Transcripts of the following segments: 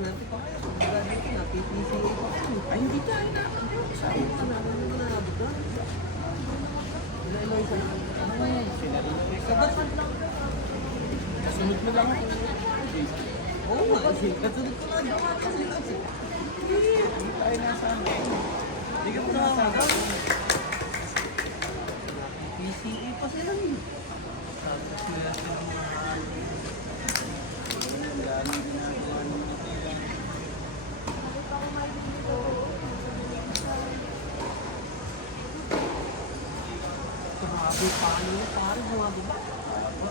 swerte pa kayo. Kung graduate na, PPCA pa kayo. Ay, hindi tayo na. Sabi ko na, ano na nabot na. Ilan-ilan isa. Sabat lang. Kasunod mo lang ako. Oo nga, kasunod ko lang. Kasunod ko. Hindi tayo nasa amin. Hindi ka mo nakakagal. PPCA pa sila rin. Tapos sila sila mga... Ang daming ginagawa ng mga tila. Grabe, paano yun? Parang humabi ba? Haba.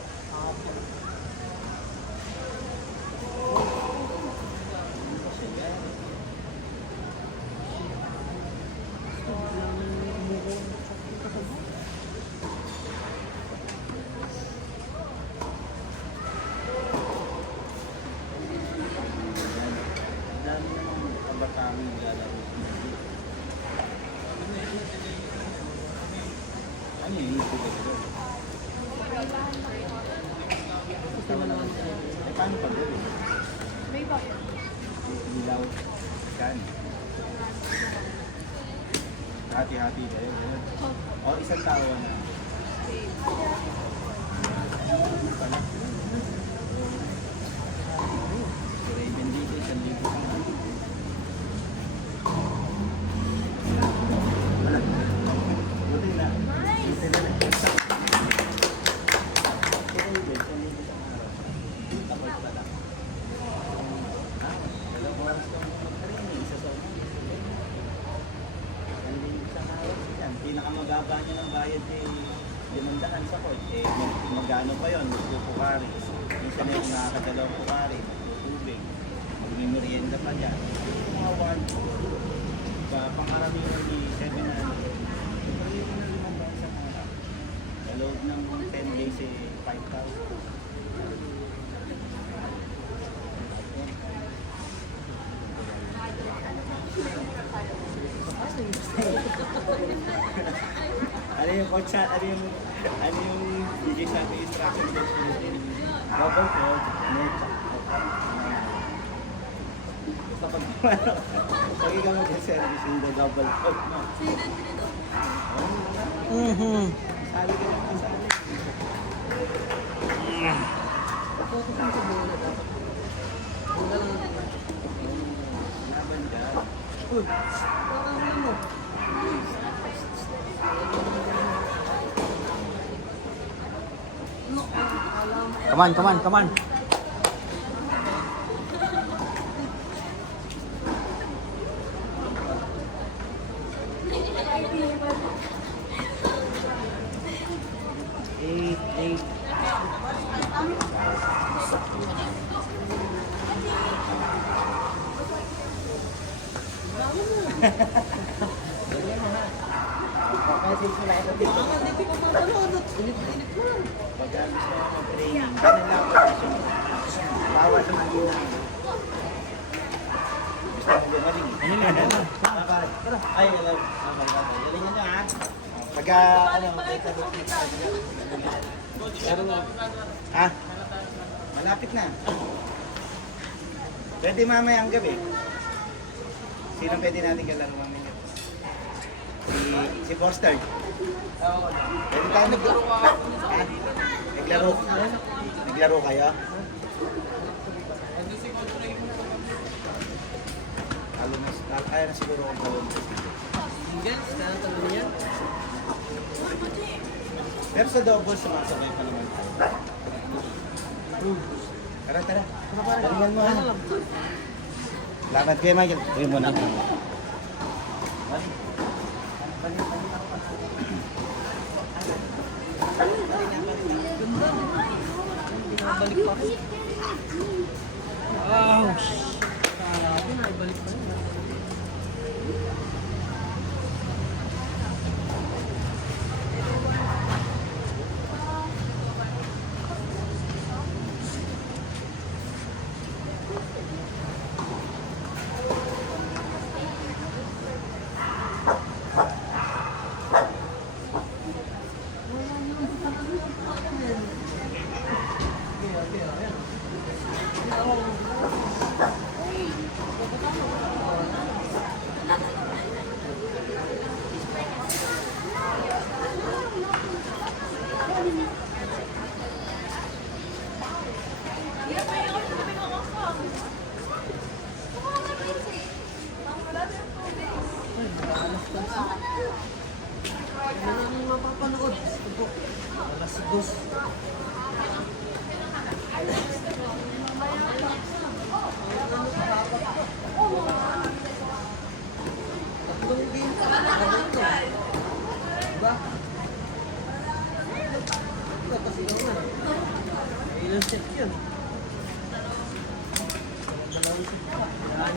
Ano yun? Paano pag gawin? May bakit? Ilaw. Kan. Hati-hati kayo. O, isang tao na. Pala. Si Raven dito, isang dito pa nga. Wala. Buti na. Buti na. Pinakamababa niya ng bayad eh, 500 sa court. Eh, magkano pa yun? Magpupukari. Minsan na yung nakakadalawang pukari, magpupubig. Magmimerienda pa dyan. Mga 1, pangkaramihan ni 700. Pero yun na 5,000 sa mga. Sa loob ng 10 days eh, 5,000. Ano yung coach sa, ano yung DJ sa ating instruction double coach, kapag pag ikaw mag-service yung double coach mo. Sali ka lang, sali. Focus lang sa bola dapat. Bola lang natin. Laban ka. Ano mo? Come on, come on, come on. Eight. Kasi sila ito dito. Hindi ko mapanood. Init-init mo lang. Pagka gusto mo mag-training, ganun lang. Bawal sa mga ina. Gusto mo gumaling. Ano nga? Ay, alam. Galingan nyo ha. Pagka, ha? Malapit na. Pwede mamaya ang gabi. Sino pwede natin kalaro mamaya? Si Foster. Pwede tayo naglaro ka. Naglaro kayo? Kaya na siguro kung tawag. Singles? Kaya na tawag niya? Pero sa double, sumasabay pa naman tayo. Tara. Galingan mo ha. Lakad kayo, Michael. Gawin mo na. Binabalik pa. Ouch! Kala ko na, ibalik pa rin. Okay. Ano ang mapapanood? Ito, alas 2. Tatlong game ka na dito. Diba? Ito kasi naman. Ilang set yun.